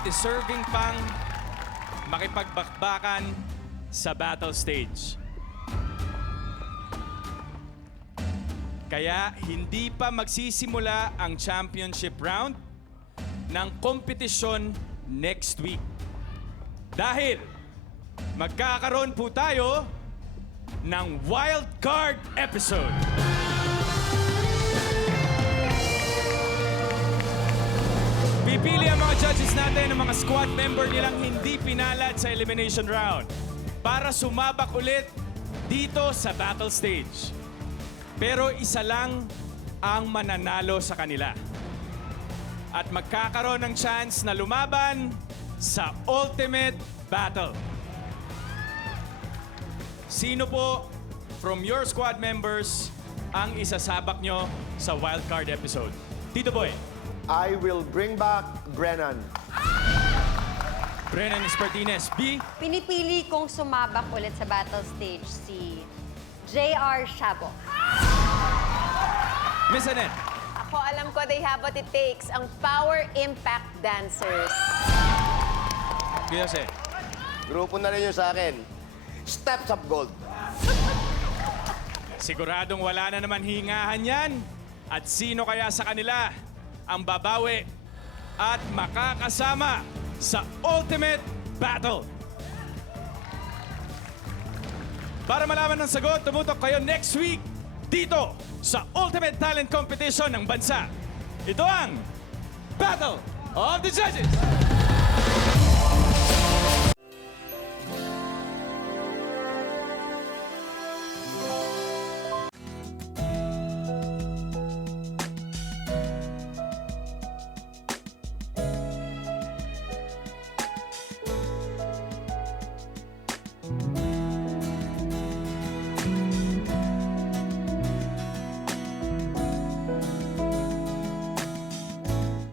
at deserving pang makipagbakbakan sa battle stage. Kaya hindi pa magsisimula ang championship round ng kompetisyon next week. Dahil magkakaroon po tayo ng wild card episode. Pipili ang mga judges natin ng mga squad member nilang hindi pinalad sa elimination round para sumabak ulit dito sa battle stage. Pero isa lang ang mananalo sa kanila. At magkakaroon ng chance na lumaban sa Ultimate Battle. Sino po from your squad members ang isasabak nyo sa wildcard episode? Tito Boy. I will bring back Brennan. Brennan Espartines. B. Pinipili kong sumabak ulit sa battle stage si J.R. Shabo. Miss Annette. Ako, alam ko they have what it takes. Ang Power Impact Dancers. Jose. Grupo na rin yun sa akin. Steps of Gold. Siguradong wala na naman hingahan yan. At sino kaya sa kanila ang babawi at makakasama sa Ultimate Battle? Para malaman ng sagot, tumutok kayo next week dito sa Ultimate Talent Competition ng bansa. Ito ang Battle of the Judges!